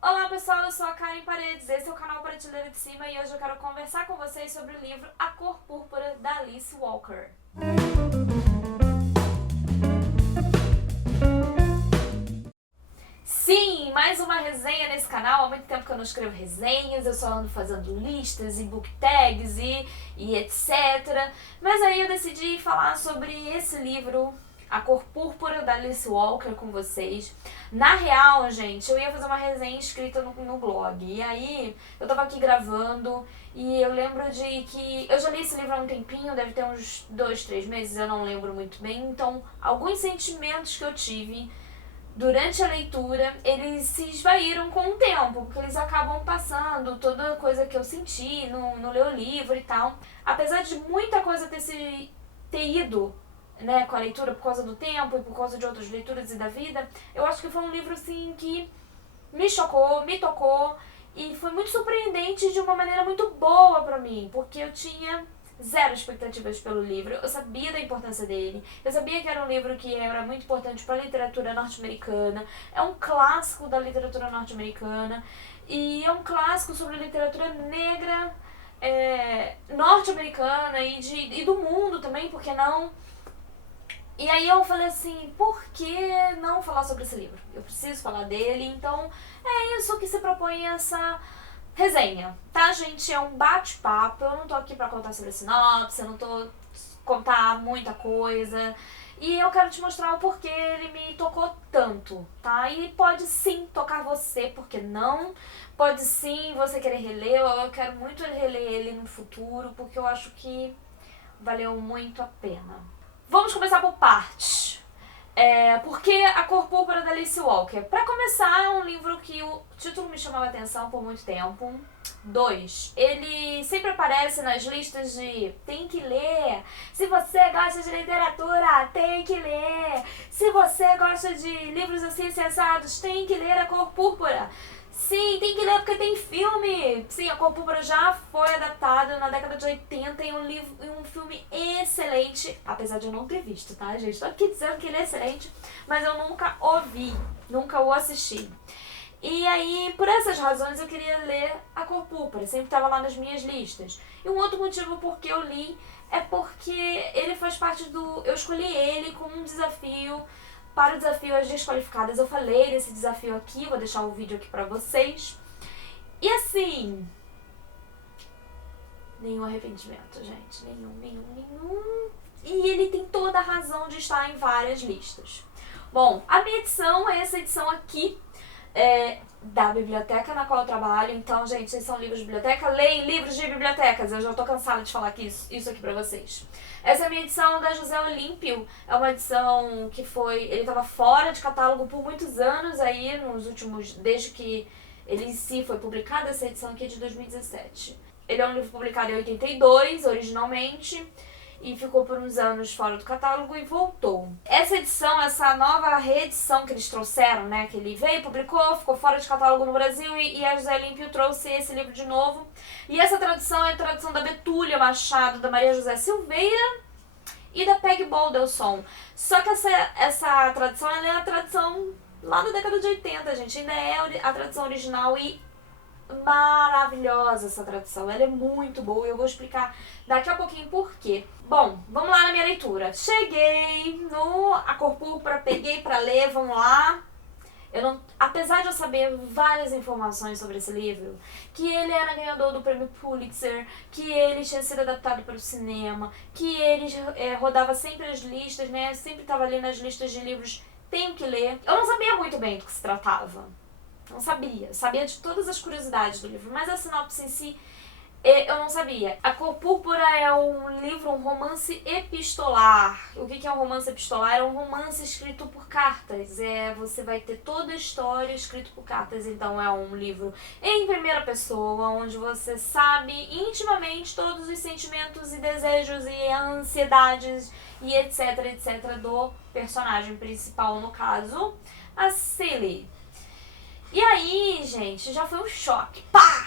Olá pessoal, eu sou a Karen Paredes, esse é o canal Prateleira de Cima e hoje eu quero conversar com vocês sobre o livro A Cor Púrpura, da Alice Walker. Sim, mais uma resenha nesse canal. Há muito tempo que eu não escrevo resenhas, eu só ando fazendo listas e book tags e etc. Mas aí eu decidi falar sobre esse livro, A Cor Púrpura, da Alice Walker, com vocês. Na real, gente, eu ia fazer uma resenha escrita no blog. E aí, eu tava aqui gravando e eu lembro de que... Eu já li esse livro há um tempinho, deve ter uns 2, 3 meses, eu não lembro muito bem. Então, alguns sentimentos que eu tive durante a leitura, eles se esvaíram com o tempo, porque eles acabam passando toda coisa que eu senti no ler o livro e tal. Apesar de muita coisa ter ido, né, com a leitura por causa do tempo e por causa de outras leituras e da vida, eu acho que foi um livro assim que me chocou, me tocou e foi muito surpreendente de uma maneira muito boa pra mim, porque eu tinha zero expectativas pelo livro, eu sabia da importância dele, eu sabia que era um livro que era muito importante para a literatura norte-americana, é um clássico da literatura norte-americana e é um clássico sobre a literatura negra norte-americana e do mundo também, por que não? E aí eu falei assim, por que não falar sobre esse livro? Eu preciso falar dele, então é isso que se propõe essa resenha, tá, gente? É um bate-papo, eu não tô aqui pra contar sobre a sinopse, eu não tô contar muita coisa. E eu quero te mostrar o porquê ele me tocou tanto, tá? E pode sim tocar você, porque não? Pode sim você querer reler, eu quero muito reler ele no futuro, porque eu acho que valeu muito a pena. Vamos começar por partes. Por que A Cor Púrpura, da Alice Walker? Pra começar, é um livro que o título me chamava a atenção por muito tempo. 2. Ele sempre aparece nas listas de tem que ler. Se você gosta de literatura, tem que ler. Se você gosta de livros assim sensados, tem que ler A Cor Púrpura. Sim, tem que ler porque tem filme. Sim, A Cor Púrpura já foi adaptado na década de 80 em um filme excelente. Apesar de eu não ter visto, tá, gente? Tô aqui dizendo que ele é excelente, mas eu nunca o vi, nunca o assisti. E aí, por essas razões, eu queria ler A Cor Púrpura, sempre estava lá nas minhas listas. E um outro motivo por que eu li é porque ele faz parte do... Eu escolhi ele como um desafio para o desafio As Desqualificadas. Eu falei desse desafio aqui, vou deixar o vídeo aqui pra vocês. E assim... Nenhum arrependimento, gente. Nenhum. E ele tem toda a razão de estar em várias listas. Bom, a minha edição é essa edição aqui, da biblioteca na qual eu trabalho. Então, gente, vocês são livros de biblioteca, leem livros de bibliotecas. Eu já tô cansada de falar isso aqui pra vocês. Essa é a minha edição da José Olímpio. É uma edição que ele tava fora de catálogo por muitos anos aí, desde que ele em si foi publicado. Essa edição aqui é de 2017. Ele é um livro publicado em 82, originalmente, e ficou por uns anos fora do catálogo e voltou. Essa edição, essa nova reedição que eles trouxeram, né, que ele veio, publicou, ficou fora de catálogo no Brasil e a José Olímpio trouxe esse livro de novo. E essa tradução é a tradução da Betúlia Machado, da Maria José Silveira e da Peggy Boldelson. Só que essa tradução, ela é a tradução lá da década de 80, gente, ainda é a tradução original e maravilhosa essa tradução, ela é muito boa e eu vou explicar daqui a pouquinho por quê. Bom, vamos lá na minha leitura. Cheguei no A Cor Púrpura, peguei pra ler, vamos lá. Apesar de eu saber várias informações sobre esse livro, que ele era ganhador do prêmio Pulitzer, que ele tinha sido adaptado para o cinema, que ele rodava sempre as listas, né, sempre estava ali nas listas de livros, tenho que ler. Eu não sabia muito bem do que se tratava. Não sabia. Sabia de todas as curiosidades do livro, mas a sinopse em si eu não sabia. A Cor Púrpura é um livro, um romance epistolar. O que é um romance epistolar? É um romance escrito por cartas. Você vai ter toda a história escrita por cartas. Então é um livro em primeira pessoa, onde você sabe intimamente todos os sentimentos e desejos e ansiedades e etc do personagem principal, no caso, a Cilly. E aí, gente, já foi um choque. Pá!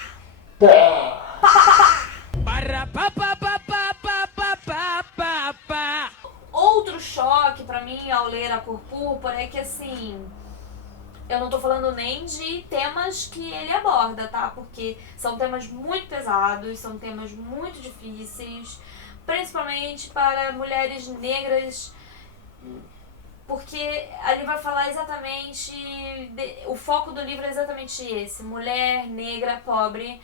Outro choque pra mim ao ler A Cor Púrpura é que, assim, Eu não tô falando nem de temas que ele aborda, tá? Porque são temas muito pesados, são temas muito difíceis, principalmente para mulheres negras, porque ele vai falar exatamente, o foco do livro é exatamente esse, mulher, negra, pobre,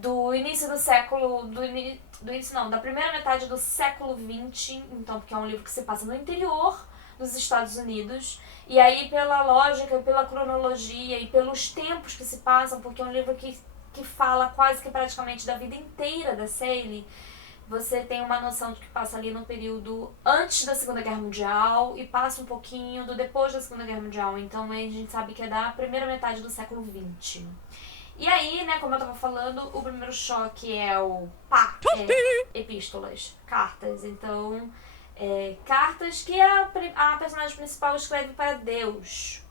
do início do século, do início não, da primeira metade do século XX, então, porque é um livro que se passa no interior dos Estados Unidos, e aí pela lógica, pela cronologia e pelos tempos que se passam, porque é um livro que fala quase que praticamente da vida inteira da Sally, você tem uma noção de que passa ali no período antes da Segunda Guerra Mundial e passa um pouquinho do depois da Segunda Guerra Mundial. Então a gente sabe que é da primeira metade do século XX. E aí, né, como eu tava falando, o primeiro choque é o epístolas, cartas. Então, cartas que a personagem principal escreve para Deus.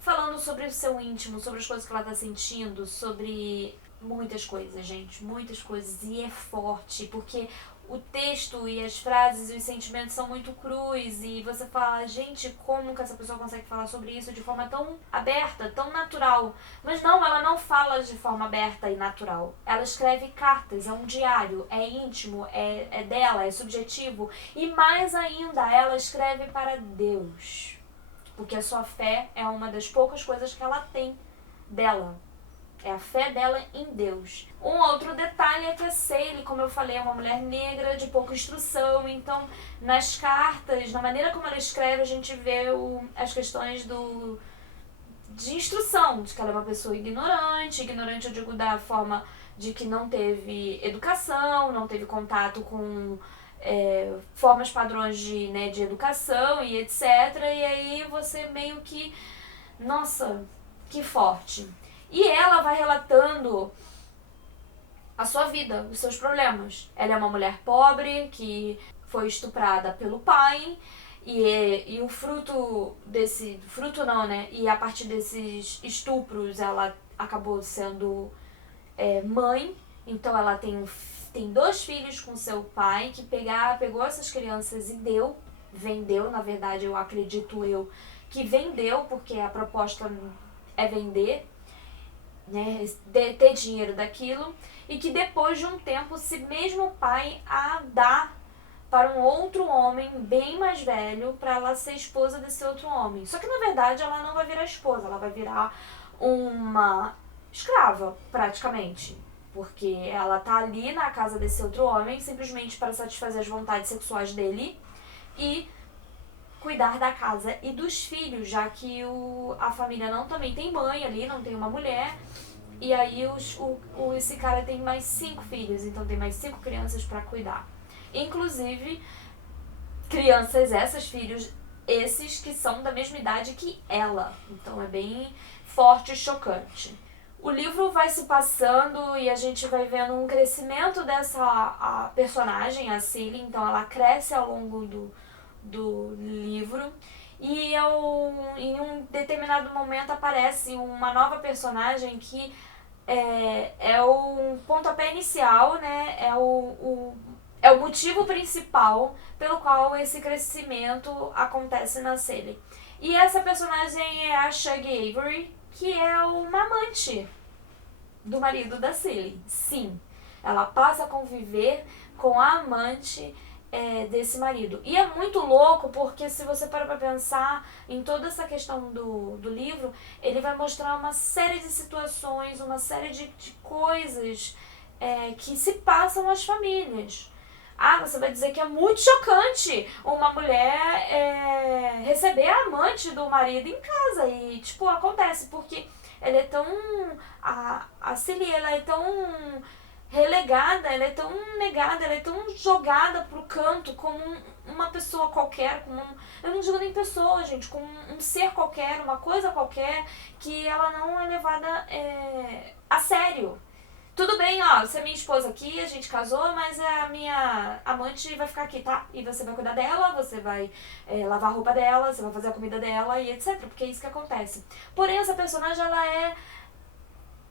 Falando sobre o seu íntimo, sobre as coisas que ela tá sentindo, sobre muitas coisas, gente, muitas coisas, e é forte, porque o texto e as frases e os sentimentos são muito crus, e você fala, gente, como que essa pessoa consegue falar sobre isso de forma tão aberta, tão natural? Mas não, ela não fala de forma aberta e natural. Ela escreve cartas, é um diário, é íntimo, é dela, é subjetivo, e mais ainda, ela escreve para Deus, porque a sua fé é uma das poucas coisas que ela tem dela. É a fé dela em Deus. Um outro detalhe é que a Sally, como eu falei, é uma mulher negra de pouca instrução. Então, nas cartas, na maneira como ela escreve, a gente vê as questões de instrução, de que ela é uma pessoa ignorante. Ignorante eu digo da forma de que não teve educação, não teve contato com formas padrões de educação e etc. E aí você meio que... Nossa, que forte. E ela vai relatando a sua vida, os seus problemas. Ela é uma mulher pobre que foi estuprada pelo pai e o fruto desse... Fruto não, né? E a partir desses estupros ela acabou sendo mãe. Então ela tem 2 filhos com seu pai que pegou essas crianças e vendeu, na verdade eu acredito que vendeu, porque a proposta é vender, né, ter dinheiro daquilo, e que depois de um tempo esse mesmo pai a dá para um outro homem bem mais velho para ela ser esposa desse outro homem. Só que na verdade ela não vai virar esposa, ela vai virar uma escrava praticamente, porque ela tá ali na casa desse outro homem simplesmente para satisfazer as vontades sexuais dele e cuidar da casa e dos filhos, já que a família também tem mãe ali, não tem uma mulher, e aí esse cara tem mais 5 filhos, então tem mais 5 crianças para cuidar. Inclusive, filhos, esses que são da mesma idade que ela. Então é bem forte e chocante. O livro vai se passando e a gente vai vendo um crescimento a personagem, a Sally, então ela cresce ao longo do livro, e em um determinado momento aparece uma nova personagem que é o pontapé inicial, né? É o motivo principal pelo qual esse crescimento acontece na série. E essa personagem é a Shuggy Avery, que é uma amante do marido da Sally. Sim, ela passa a conviver com a amante desse marido. E é muito louco porque se você parar pra pensar em toda essa questão do livro, ele vai mostrar uma série de situações, uma série de coisas que se passam às famílias. Você vai dizer que é muito chocante uma mulher receber a amante do marido em casa. E, acontece porque ela é tão... A Sally, ela é tão relegada, ela é tão negada, ela é tão jogada pro canto como uma pessoa qualquer, eu não digo nem pessoa, gente, como um ser qualquer, uma coisa qualquer, que ela não é levada a sério. Tudo bem, você é minha esposa aqui, a gente casou, mas a minha amante vai ficar aqui, tá? E você vai cuidar dela, você vai lavar a roupa dela, você vai fazer a comida dela e etc, porque é isso que acontece. Porém, essa personagem, ela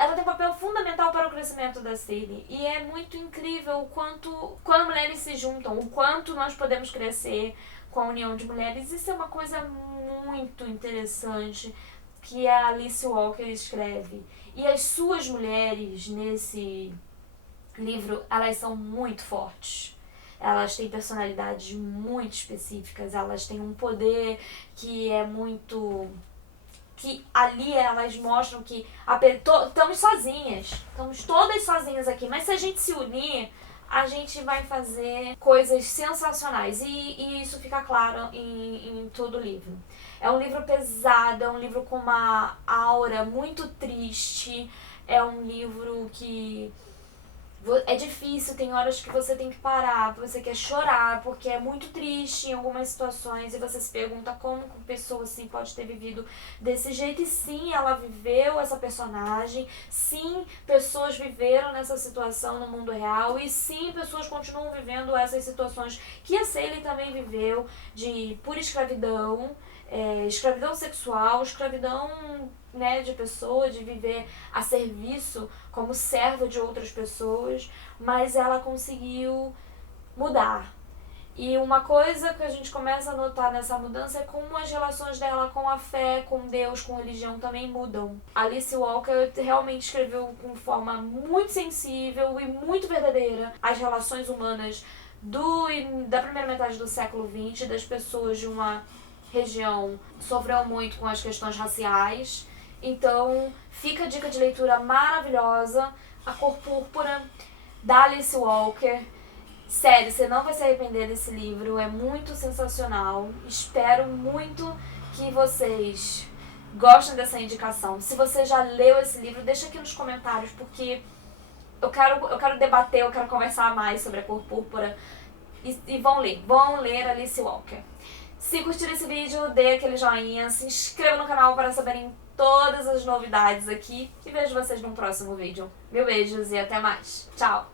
ela tem um papel fundamental para o crescimento da Sadie. E é muito incrível o quanto, quando mulheres se juntam, o quanto nós podemos crescer com a união de mulheres. Isso é uma coisa muito interessante que a Alice Walker escreve. E as suas mulheres nesse livro, elas são muito fortes. Elas têm personalidades muito específicas, elas têm um poder que é muito... que ali elas mostram que estamos sozinhas, estamos todas sozinhas aqui, mas se a gente se unir, a gente vai fazer coisas sensacionais. E isso fica claro em todo o livro. É um livro pesado, é um livro com uma aura muito triste, é um livro que é difícil, tem horas que você tem que parar, você quer chorar, porque é muito triste em algumas situações e você se pergunta como uma pessoa assim pode ter vivido desse jeito. E sim, ela viveu essa personagem, sim, pessoas viveram nessa situação no mundo real e sim, pessoas continuam vivendo essas situações que a Sally também viveu, de pura escravidão, escravidão sexual, escravidão, né, de pessoa, de viver a serviço como serva de outras pessoas, mas ela conseguiu mudar. E uma coisa que a gente começa a notar nessa mudança é como as relações dela com a fé, com Deus, com a religião também mudam. Alice Walker realmente escreveu com forma muito sensível e muito verdadeira as relações humanas da primeira metade do século XX, das pessoas de uma região que sofreu muito com as questões raciais. Então, fica a dica de leitura maravilhosa, A Cor Púrpura, da Alice Walker. Sério, você não vai se arrepender desse livro, é muito sensacional. Espero muito que vocês gostem dessa indicação. Se você já leu esse livro, deixa aqui nos comentários, porque eu quero debater, eu quero conversar mais sobre A Cor Púrpura. E vão ler Alice Walker. Se curtir esse vídeo, dê aquele joinha, se inscreva no canal para saberem todas as novidades aqui e vejo vocês num próximo vídeo. Mil beijos e até mais. Tchau!